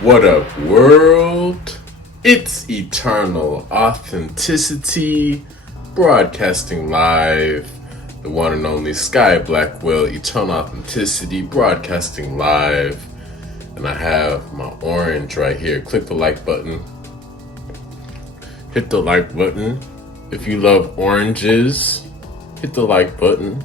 What up, world? It's Eternal Authenticity, broadcasting live. The one and only Sky Blackwell, Eternal Authenticity, broadcasting live. And I have my orange right here. Click the like button. Hit the like button. If you love oranges, hit the like button.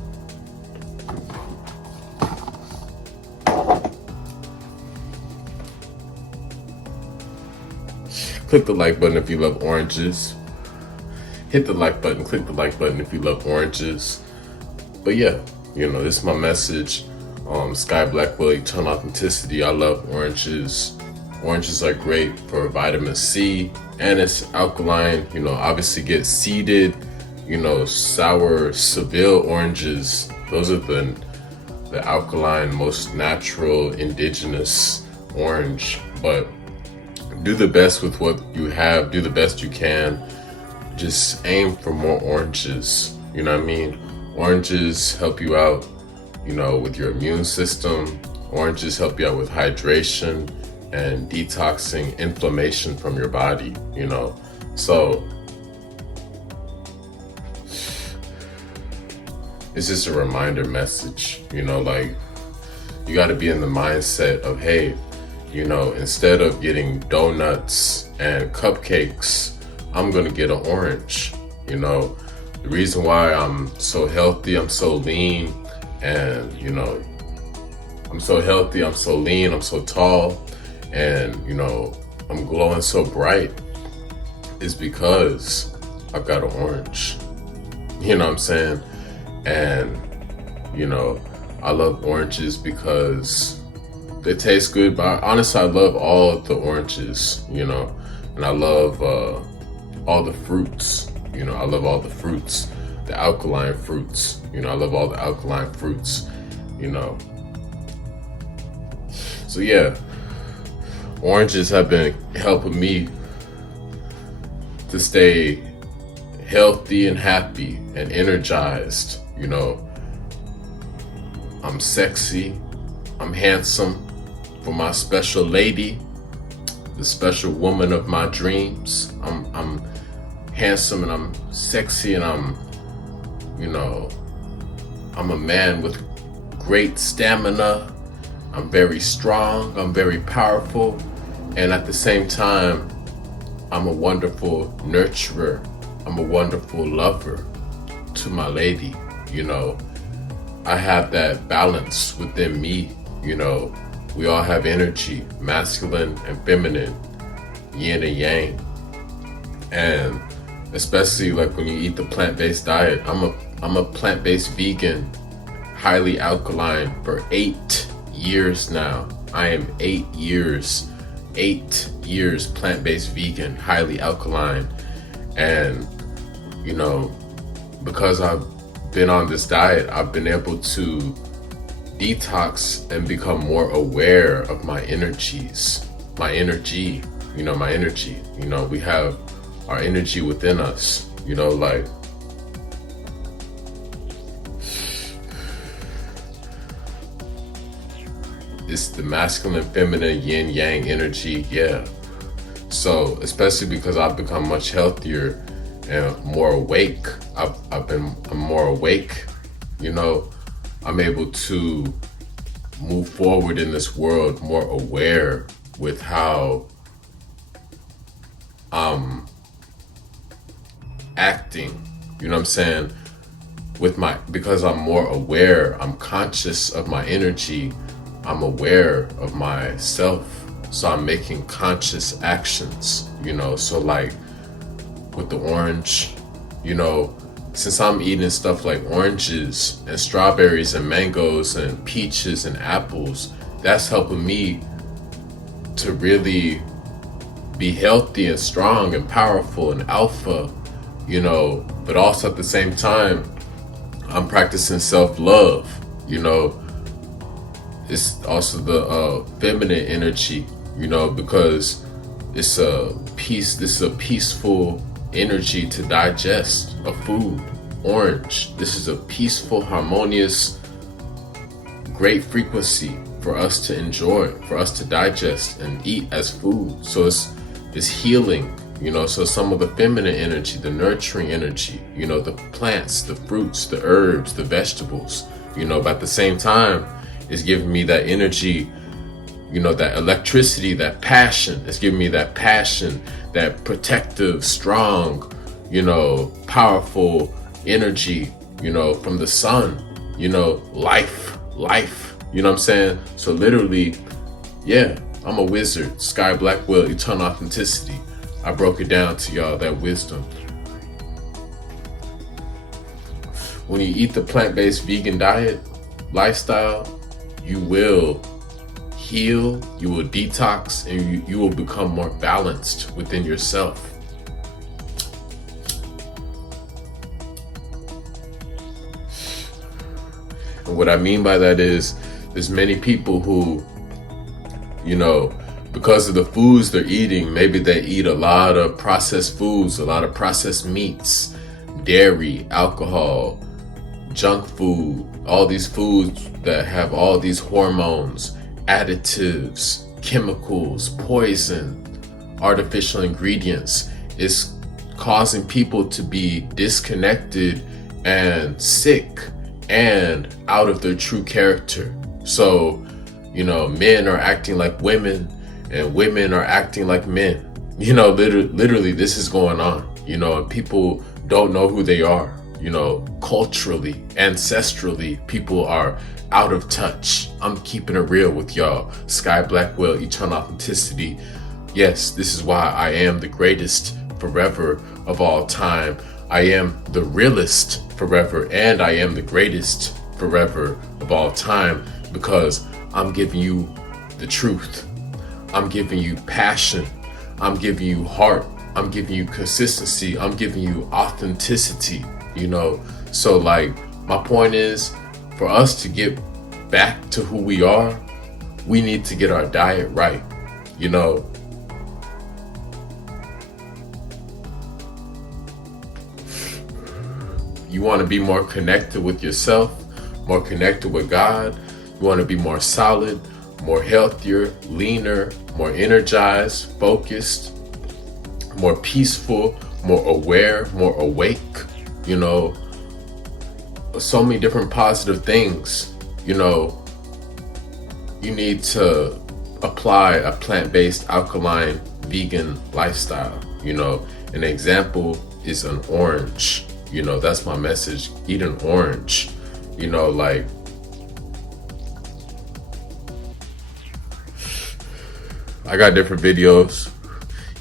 Click the like button if you love oranges. Hit the like button, click the like button if you love oranges. But yeah, this is my message. Sky Blackwell, Eternal Authenticity. I love oranges. Oranges are great for vitamin C and it's alkaline. Obviously get seeded, sour Seville oranges. Those are the alkaline, most natural, indigenous orange. But do the best with what you have. Do the best you can. Just aim for more oranges. You know what I mean? Oranges help you out, with your immune system. Oranges help you out with hydration and detoxing inflammation from your body, So it's just a reminder message, you got to be in the mindset of, hey, instead of getting donuts and cupcakes, I'm going to get an orange. The reason why I'm so healthy, I'm so lean, and, I'm so healthy, I'm so lean, I'm so tall, and, I'm glowing so bright is because I've got an orange. You know what I'm saying? And, I love oranges because they taste good, but honestly, I love all the oranges, and I love all the fruits, I love all the fruits, the alkaline fruits, I love all the alkaline fruits, So yeah, oranges have been helping me to stay healthy and happy and energized, I'm sexy, I'm handsome for my special lady, the special woman of my dreams. I'm handsome and I'm sexy and I'm a man with great stamina. I'm very strong, I'm very powerful, and at the same time, I'm a wonderful nurturer. I'm a wonderful lover to my lady, I have that balance within me, we all have energy, masculine and feminine, yin and yang. And especially like when you eat the plant-based diet, I'm a plant-based vegan, highly alkaline for 8 years now. I am 8 years plant-based vegan, highly alkaline. And, because I've been on this diet, I've been able to detox and become more aware of my energies, my energy. We have our energy within us, it's the masculine, feminine, yin yang energy. Yeah. So especially because I've become much healthier and more awake, I'm more awake, I'm able to move forward in this world more aware with how I'm acting, you know what I'm saying? Because I'm more aware, I'm conscious of my energy, I'm aware of myself, so I'm making conscious actions, so like with the orange, since I'm eating stuff like oranges and strawberries and mangoes and peaches and apples, that's helping me to really be healthy and strong and powerful and alpha, but also at the same time, I'm practicing self-love, It's also the feminine energy, because this is a peaceful energy to digest a food. Orange, this is a peaceful, harmonious, great frequency for us to enjoy, for us to digest and eat as food. So it's healing, so some of the feminine energy, the nurturing energy, the plants, the fruits, the herbs, the vegetables, but at the same time, it's giving me that energy, that electricity, that passion. It's giving me that passion, that protective, strong, powerful energy, from the sun, life, you know what I'm saying? So literally, yeah, I'm a wizard. Sky Blackwell, eternal authenticity. I broke it down to y'all, that wisdom. When you eat the plant-based vegan diet lifestyle, you will heal, you will detox, and you will become more balanced within yourself. And what I mean by that is, there's many people who, because of the foods they're eating, maybe they eat a lot of processed foods, a lot of processed meats, dairy, alcohol, junk food, all these foods that have all these hormones, additives, chemicals, poison, artificial ingredients. Is causing people to be disconnected and sick and out of their true character. So, men are acting like women and women are acting like men. Literally this is going on, and people don't know who they are. Culturally, ancestrally, people are out of touch. I'm keeping it real with y'all. Sky Blackwell, eternal authenticity. Yes, this is why I am the greatest forever of all time. I am the realest forever, and I am the greatest forever of all time, because I'm giving you the truth. I'm giving you passion. I'm giving you heart. I'm giving you consistency. I'm giving you authenticity, So my point is, for us to get back to who we are, we need to get our diet right, You want to be more connected with yourself, more connected with God. You want to be more solid, more healthier, leaner, more energized, focused, more peaceful, more aware, more awake, so many different positive things. You need to apply a plant-based, alkaline, vegan lifestyle. An example is an orange. That's my message. Eat an orange. I got different videos,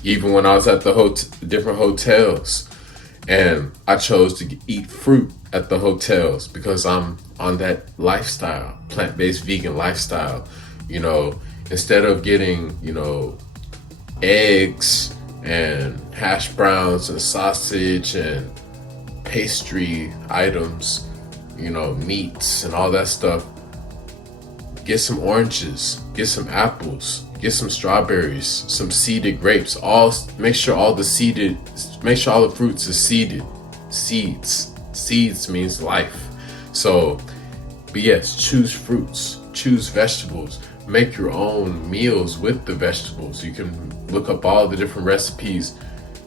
even when I was at the different hotels, and I chose to eat fruit at the hotels because I'm on that lifestyle, plant-based vegan lifestyle. Instead of getting, eggs and hash browns and sausage and pastry items, meats and all that stuff, get some oranges, get some apples, get some strawberries, some seeded grapes. Make sure all the fruits are seeded. Seeds means life. So, but yes, choose fruits, choose vegetables, make your own meals with the vegetables. You can look up all the different recipes.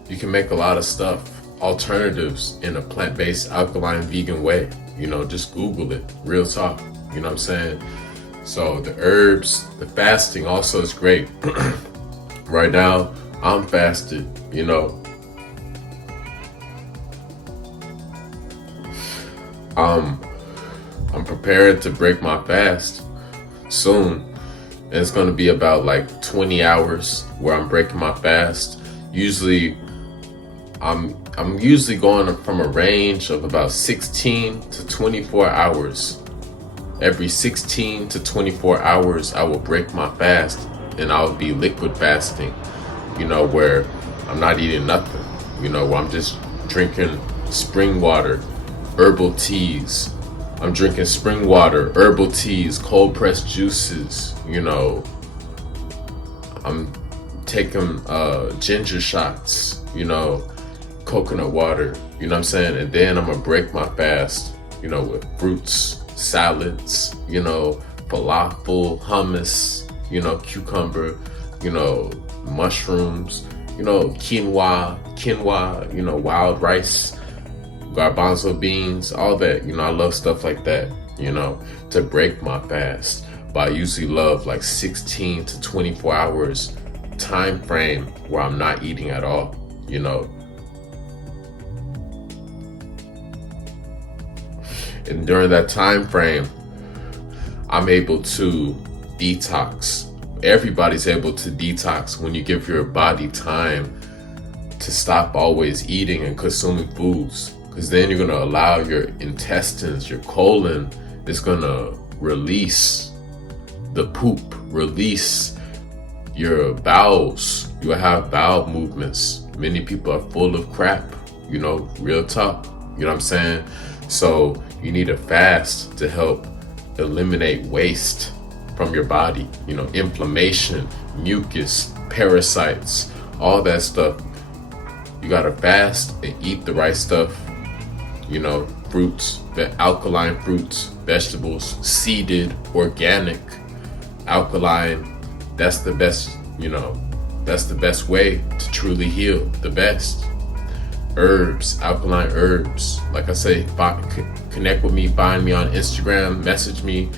You can make a lot of stuff, alternatives in a plant-based, alkaline, vegan way. Just Google it, real talk. You know what I'm saying? So the herbs, the fasting also is great. Right now, I'm fasted, I'm preparing to break my fast soon. And it's going to be about like 20 hours where I'm breaking my fast. Usually, I'm usually going from a range of about 16 to 24 hours. Every 16 to 24 hours, I will break my fast, and I'll be liquid fasting, where I'm not eating nothing, where I'm just drinking spring water, herbal teas. I'm drinking spring water, herbal teas, cold pressed juices, I'm taking ginger shots, coconut water, what I'm saying? And then I'm gonna break my fast, with fruits, salads, falafel, hummus, cucumber, mushrooms, quinoa, wild rice, garbanzo beans, all that. I love stuff like that, to break my fast. But I usually love like 16 to 24 hours time frame where I'm not eating at all, And during that time frame, I'm able to detox. Everybody's able to detox when you give your body time to stop always eating and consuming foods. Because then you're going to allow your intestines, your colon is going to release the poop, release your bowels. You'll have bowel movements. Many people are full of crap, real talk. You know what I'm saying? So you need a fast to help eliminate waste from your body, inflammation, mucus, parasites, all that stuff. You gotta fast and eat the right stuff, fruits, the alkaline fruits, vegetables, seeded, organic, alkaline. That's the best, that's the best way to truly heal, the best. Herbs, alkaline herbs. Like I say, connect with me, find me on Instagram, message me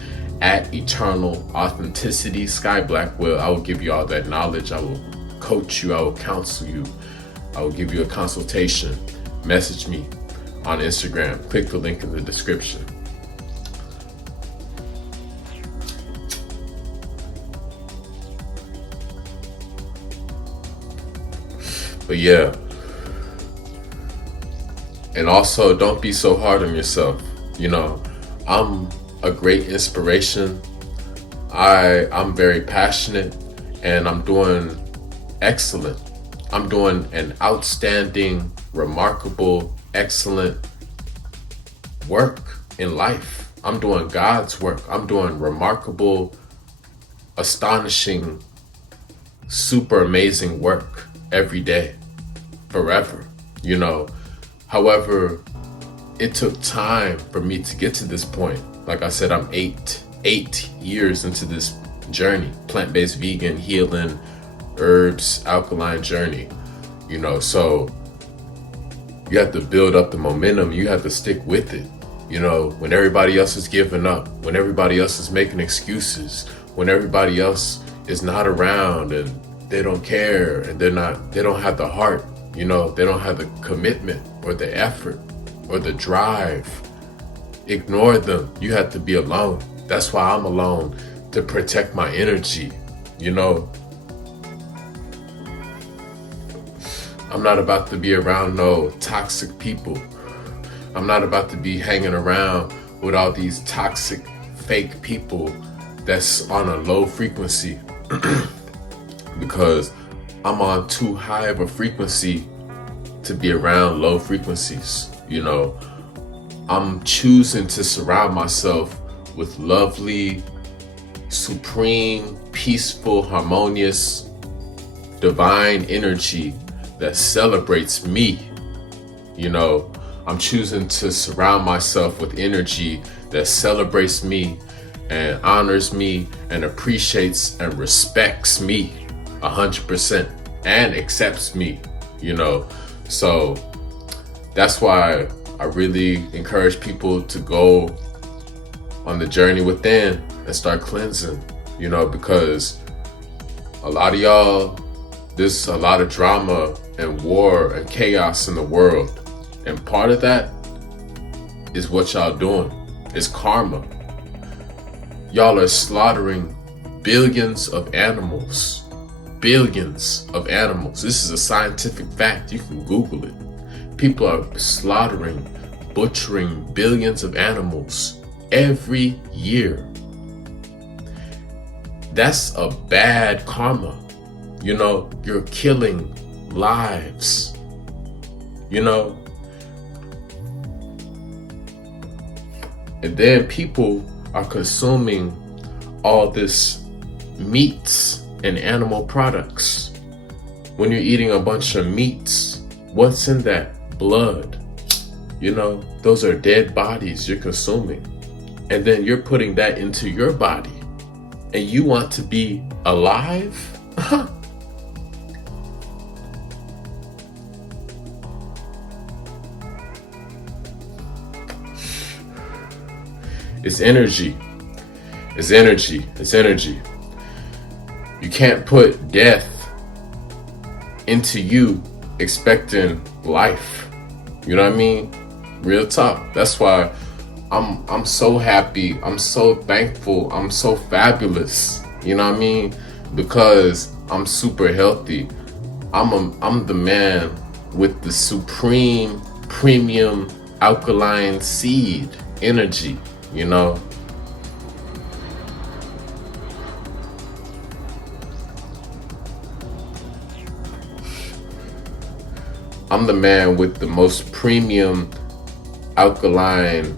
at Eternal Authenticity, Sky Blackwell. I will give you all that knowledge. I will coach you, I will counsel you, I will give you a consultation. Message me on Instagram. Click the link in the description. But yeah. And also, don't be so hard on yourself. I'm a great inspiration. I'm very passionate, and I'm doing excellent. I'm doing an outstanding, remarkable, excellent work in life. I'm doing God's work. I'm doing remarkable, astonishing, super amazing work every day, forever, However, it took time for me to get to this point. Like I said, I'm eight years into this journey, plant-based, vegan, healing, herbs, alkaline journey, so you have to build up the momentum. You have to stick with it, when everybody else is giving up, when everybody else is making excuses, when everybody else is not around and they don't care and they don't have the heart, they don't have the commitment or the effort or the drive. Ignore them. You have to be alone. That's why I'm alone, to protect my energy. I'm not about to be around no toxic people. I'm not about to be hanging around with all these toxic, fake people that's on a low frequency because I'm on too high of a frequency to be around low frequencies. I'm choosing to surround myself with lovely, supreme, peaceful, harmonious, divine energy that celebrates me. I'm choosing to surround myself with energy that celebrates me and honors me and appreciates and respects me 100% and accepts me, So that's why I really encourage people to go on the journey within and start cleansing, because a lot of y'all, there's a lot of drama and war and chaos in the world. And part of that is what y'all doing. It's karma. Y'all are slaughtering billions of animals. Billions of animals. This is a scientific fact. You can Google it. People are slaughtering, butchering billions of animals every year. That's a bad karma. You're killing lives. And then people are consuming all this meats and animal products. When you're eating a bunch of meats, what's in that? Blood. Those are dead bodies you're consuming. And then you're putting that into your body. and you want to be alive? It's energy. It's energy. It's energy. You can't put death into you expecting life. You know what I mean? Real talk. That's why I'm so happy. I'm so thankful. I'm so fabulous. You know what I mean? Because I'm super healthy. I'm the man with the supreme premium alkaline seed energy, you know? I'm the man with the most premium alkaline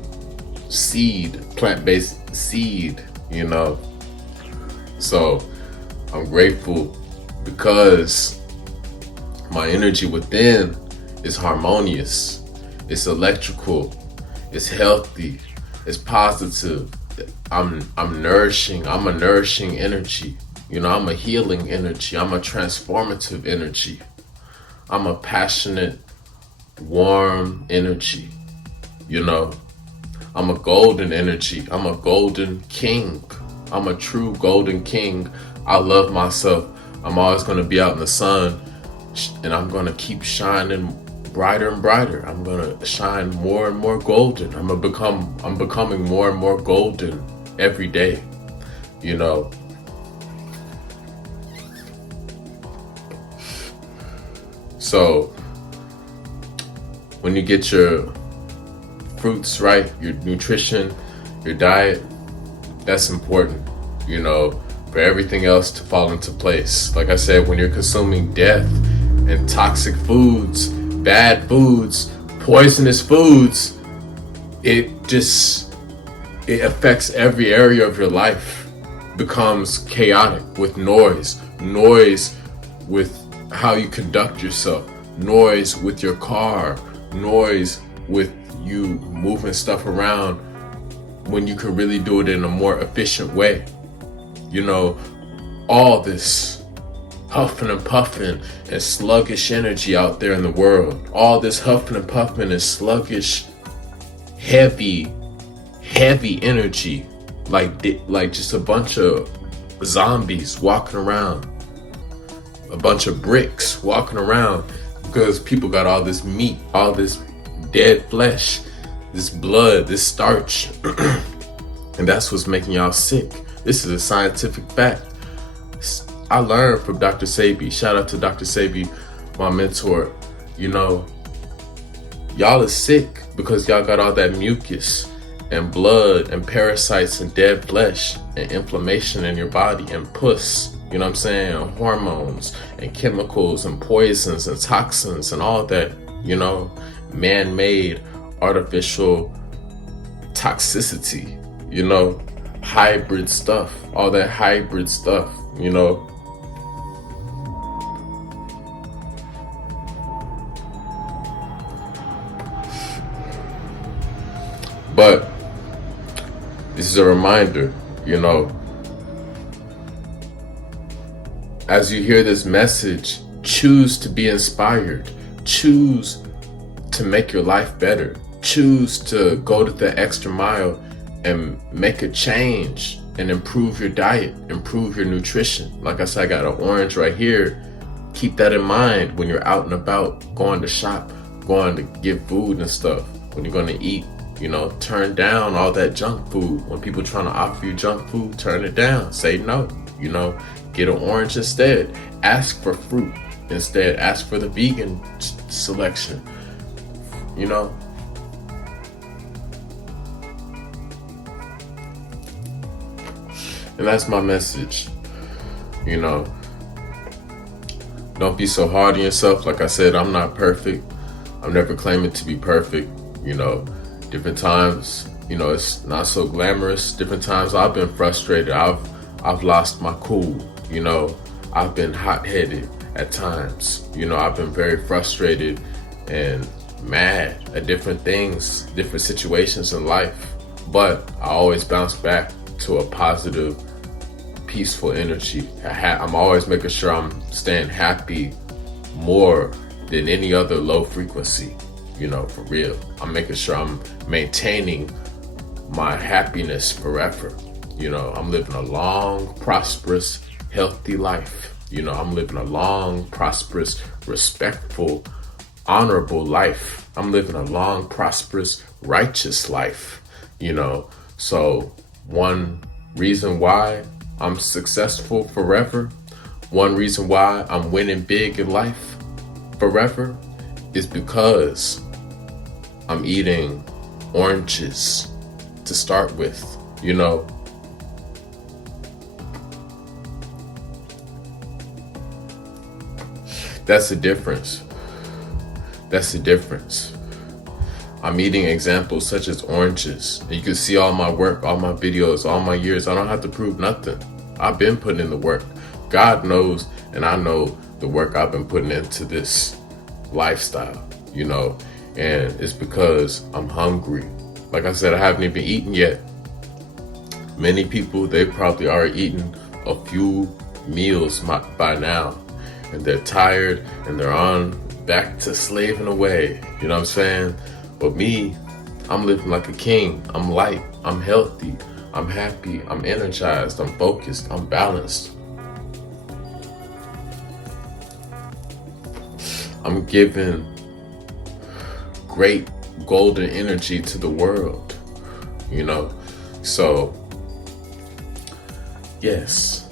seed, plant-based seed, you know? So I'm grateful because my energy within is harmonious, it's electrical, it's healthy, it's positive. I'm nourishing. I'm a nourishing energy. You know, I'm a healing energy. I'm a transformative energy. I'm a passionate, warm energy. You know, I'm a golden energy. I'm a golden king. I'm a true golden king. I love myself. I'm always going to be out in the sun, and I'm going to keep shining brighter and brighter. I'm going to shine more and more golden. I'm becoming more and more golden every day, you know. So when you get your fruits right, your nutrition, your diet, that's important, you know, for everything else to fall into place. Like I said, when you're consuming death and toxic foods, bad foods, poisonous foods, it affects every area of your life. Becomes chaotic with noise with how you conduct yourself, noise with your car, noise with you moving stuff around when you could really do it in a more efficient way. You know, all this huffing and puffing and sluggish energy out there in the world, all this huffing and puffing and sluggish, heavy energy, like just a bunch of zombies walking around, a bunch of bricks walking around, because people got all this meat, all this dead flesh, this blood, this starch, and that's what's making y'all sick. This is a scientific fact. I learned from Dr. Sebi. Shout out to Dr. Sebi, my mentor. You know, y'all is sick because y'all got all that mucus and blood and parasites and dead flesh and inflammation in your body and pus, you know what I'm saying, and hormones and chemicals and poisons and toxins and all that, you know, man-made artificial toxicity, you know, hybrid stuff, all that hybrid stuff, you know. But this is a reminder, you know, as you hear this message, choose to be inspired, choose to make your life better, choose to go to the extra mile and make a change and improve your diet, improve your nutrition. Like I said, I got an orange right here. Keep that in mind when you're out and about, going to shop, going to get food and stuff, when you're going to eat. You know, turn down all that junk food. When people trying to offer you junk food, turn it down. Say no. You know, get an orange instead. Ask for fruit instead. Ask for the vegan selection. You know. And that's my message. You know, don't be so hard on yourself. Like I said, I'm not perfect. I'm never claiming to be perfect. You know, different times, you know, it's not so glamorous. Different times I've been frustrated. I've lost my cool. You know, I've been hot-headed at times. You know, I've been very frustrated and mad at different things, different situations in life. But I always bounce back to a positive, peaceful energy. I'm always making sure I'm staying happy more than any other low frequency, for real. I'm making sure I'm maintaining my happiness forever. I'm living a long, prosperous, healthy life. I'm living a long, prosperous, respectful, honorable life. I'm living a long, prosperous, righteous life. So one reason why I'm successful forever, one reason why I'm winning big in life forever is because I'm eating oranges to start with. That's the difference. That's the difference. I'm eating examples such as oranges. And you can see all my work, all my videos, all my years. I don't have to prove nothing. I've been putting in the work. God knows, and I know the work I've been putting into this lifestyle, and it's because I'm hungry. Like I said, I haven't even eaten yet. Many people, they probably are eating a few meals by now, and they're tired and they're on back to slaving away. You know what I'm saying? But me, I'm living like a king. I'm light, I'm healthy, I'm happy, I'm energized, I'm focused, I'm balanced. I'm giving great golden energy to the world, So, yes,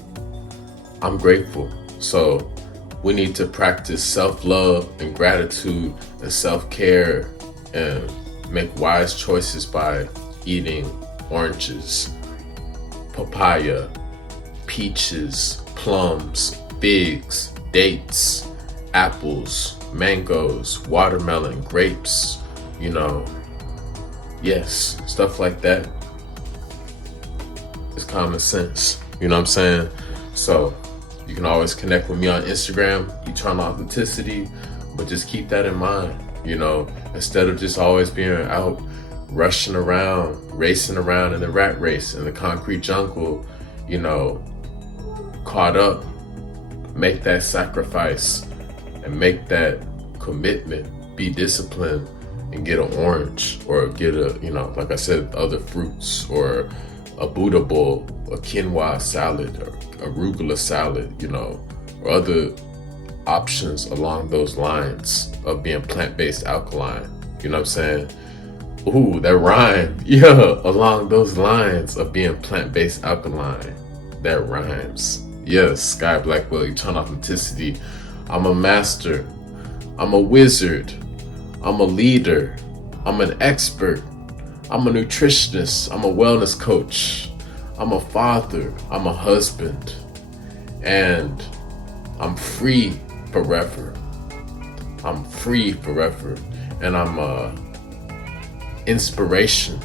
I'm grateful. So, we need to practice self-love and gratitude and self-care and make wise choices by eating oranges, papaya, peaches, plums, figs, dates, apples, mangoes, watermelon, grapes, yes, stuff like that. It's common sense, you know what I'm saying? So you can always connect with me on Instagram, Eternal Authenticity, but just keep that in mind, instead of just always being out rushing around, racing around in the rat race, in the concrete jungle, caught up, make that sacrifice and make that commitment, be disciplined and get an orange or get a, like I said, other fruits or a Buddha bowl, a quinoa salad or arugula salad, or other options along those lines of being plant-based alkaline. You know what I'm saying? Ooh, that rhymed. Yeah, along those lines of being plant-based alkaline. That rhymes. Yes, Sky Blackwell, Eternal Authenticity. I'm a master. I'm a wizard. I'm a leader. I'm an expert. I'm a nutritionist. I'm a wellness coach. I'm a father. I'm a husband. And I'm free forever. I'm free forever. And I'm a inspiration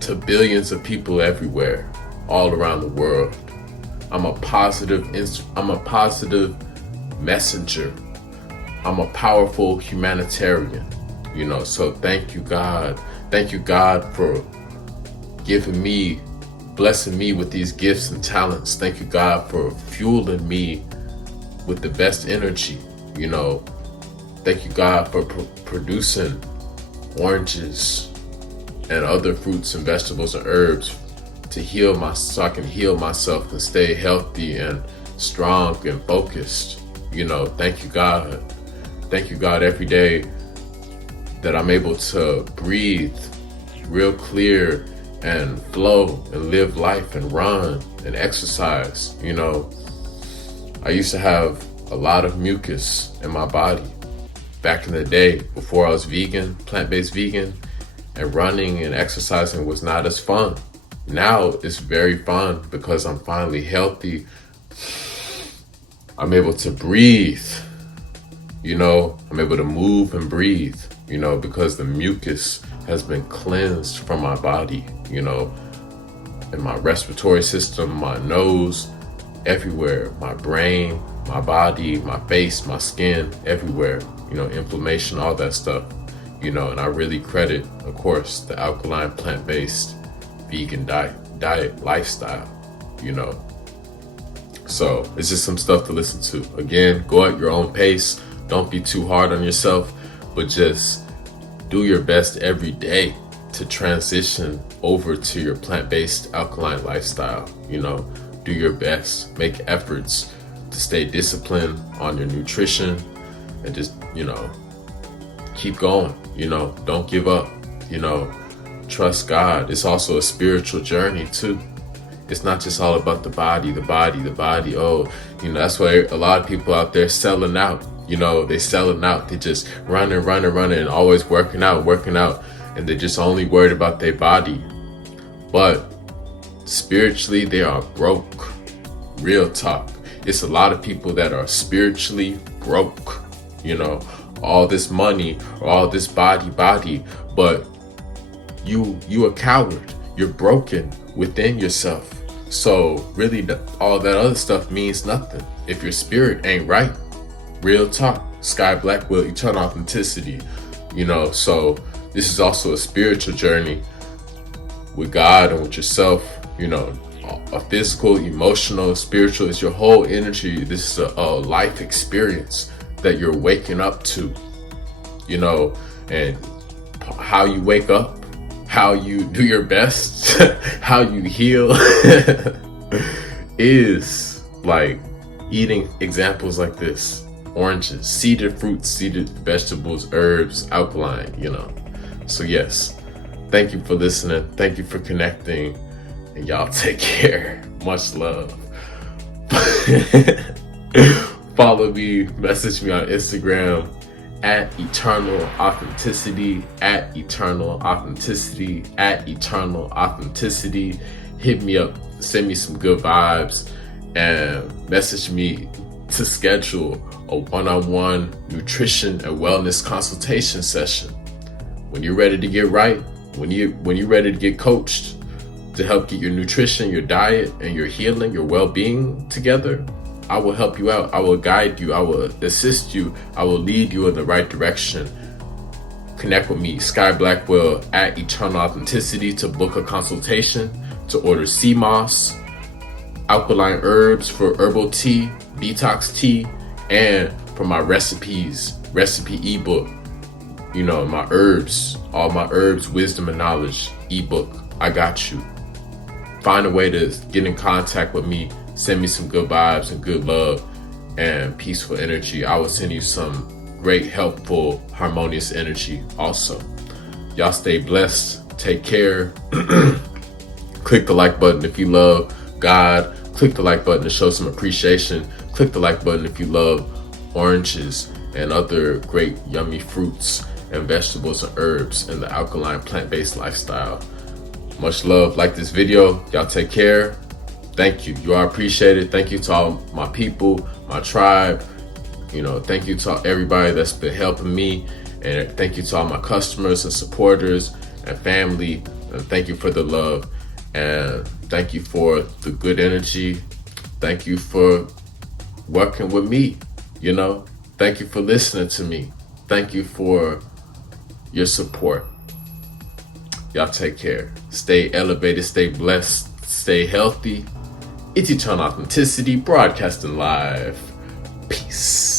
to billions of people everywhere, all around the world. I'm a positive messenger. I'm a powerful humanitarian, so thank you, God. Thank you, God, for blessing me with these gifts and talents. Thank you, God, for fueling me with the best energy, Thank you, God, for producing oranges and other fruits and vegetables and herbs to so I can heal myself and stay healthy and strong and focused. Thank you, God. Thank you, God, every day that I'm able to breathe real clear and flow and live life and run and exercise. I used to have a lot of mucus in my body back in the day before I was vegan, plant-based vegan, and running and exercising was not as fun. Now it's very fun because I'm finally healthy. I'm able to breathe, I'm able to move and breathe, because the mucus has been cleansed from my body, in my respiratory system, my nose, everywhere, my brain, my body, my face, my skin, everywhere, inflammation, all that stuff, and I really credit, of course, the alkaline plant-based vegan diet lifestyle, So it's just some stuff to listen to. Again, go at your own pace. Don't be too hard on yourself, but just do your best every day to transition over to your plant-based alkaline lifestyle. Do your best, make efforts to stay disciplined on your nutrition, and just, keep going. Don't give up. Trust God. It's also a spiritual journey too. It's not just all about the body. Oh, that's why a lot of people out there selling out. They selling out. They just running, and always working out. And they're just only worried about their body. But spiritually, they are broke. Real talk. It's a lot of people that are spiritually broke. All this money or all this body, but you a coward. You're broken within yourself. So really, all that other stuff means nothing if your spirit ain't right. Real talk. Sky Blackwell, eternal authenticity. So this is also a spiritual journey with God and with yourself. A physical, emotional, spiritual. It's your whole energy. This is a life experience that you're waking up to. And how you wake up, how you do your best, how you heal is like eating examples like this. Oranges, seeded fruits, seeded vegetables, herbs, alkaline, So yes, thank you for listening. Thank you for connecting. And y'all take care. Much love. Follow me, message me on Instagram at eternal authenticity, at eternal authenticity, at eternal authenticity. Hit me up, send me some good vibes, and message me to schedule a one-on-one nutrition and wellness consultation session. When you're ready to get right, when you're ready to get coached to help get your nutrition, your diet, and your healing, your well-being together, I will help you out. I will guide you. I will assist you. I will lead you in the right direction. Connect with me, Sky Blackwell, at Eternal Authenticity, to book a consultation, to order sea moss, alkaline herbs for herbal tea, detox tea, and for my recipe ebook. My herbs, all my herbs, wisdom and knowledge ebook. I got you. Find a way to get in contact with me. Send me some good vibes and good love and peaceful energy. I will send you some great, helpful, harmonious energy also. Y'all stay blessed. Take care. Click the like button if you love God. Click the like button to show some appreciation. Click the like button if you love oranges and other great yummy fruits and vegetables and herbs in the alkaline plant-based lifestyle. Much love. Like this video. Y'all take care. Thank you. You are appreciated. Thank you to all my people, my tribe. Thank you to everybody that's been helping me. And thank you to all my customers and supporters and family. And thank you for the love. And thank you for the good energy. Thank you for working with me. Thank you for listening to me. Thank you for your support. Y'all take care. Stay elevated, stay blessed, stay healthy. It's Eternal Authenticity, broadcasting live. Peace.